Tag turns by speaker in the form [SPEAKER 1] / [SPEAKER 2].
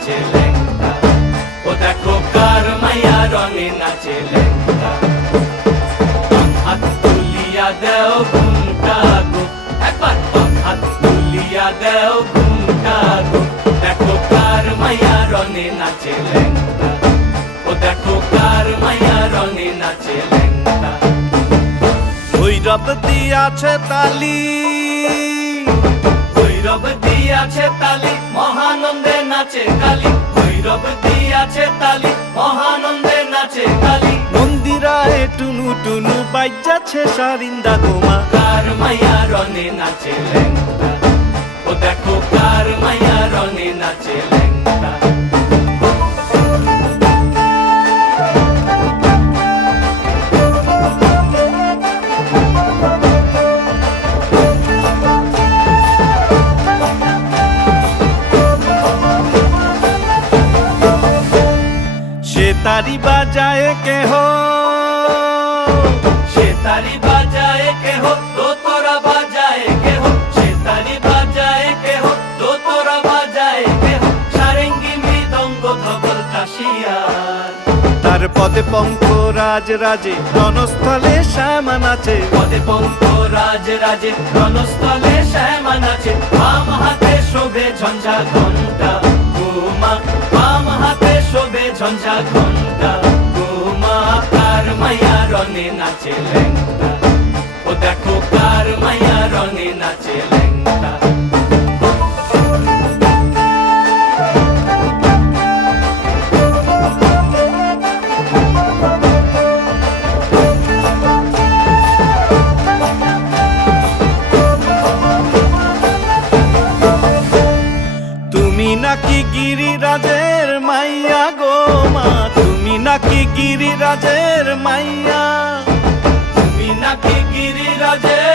[SPEAKER 1] নাচে লেঙ্গা। ও দেখো কার মাইয়া রনে নাচে লেঙ্গা। হাত তুলিয়া দেও ঘুমটা গো। একবার হাত তুলিয়া দেও ঘুমটা গো। দেখো কার মাইয়া রনে নাচে ও দেখো কার মাইয়া রনে নাচে
[SPEAKER 2] ভৈরব দিয়াছে তালি।
[SPEAKER 1] ভৈরব দিয়াছে তালি, মহানন্দে নাচে কালী ভৈরব দিয়াছে তালি মহানন্দে নাচে কালী।
[SPEAKER 2] মন্দিরায় টুনু টুনু বাইজাছে সারিন্দা গোমা
[SPEAKER 1] কার মায়া রনে নাচে লেঙ্গা ও দেখো কার মায়া রনে নাচে লেঙ্গা
[SPEAKER 2] তারি বাজায় কেহ।
[SPEAKER 1] সে তারি বাজায় কেহ তো তোরা বাজায় কেহ। সে তারি বাজায় কেহ তো তোরা বাজায় কেহ। সারেঙ্গি মৃদঙ্গ ধবল কাশিয়ার।
[SPEAKER 2] তার পদে পঙ্ক রাজ রাজে রণস্থলে শ্যামা নাচে
[SPEAKER 1] পদে পঙ্ক রাজ রাজে রণস্থলে শ্যামা নাচে বাম হাতে শোভে ঝঞ্ঝা ঘণ্টা রনে নাচে লেঙ্গা ও দেখো কার মাইয়া রনে নাচে
[SPEAKER 2] তুমি নাকি গিরিরাজের মাইয়া গো মা তুমি নাকি গিরিরাজের মাইয়া?
[SPEAKER 1] তুমি নাকি গিরিরাজের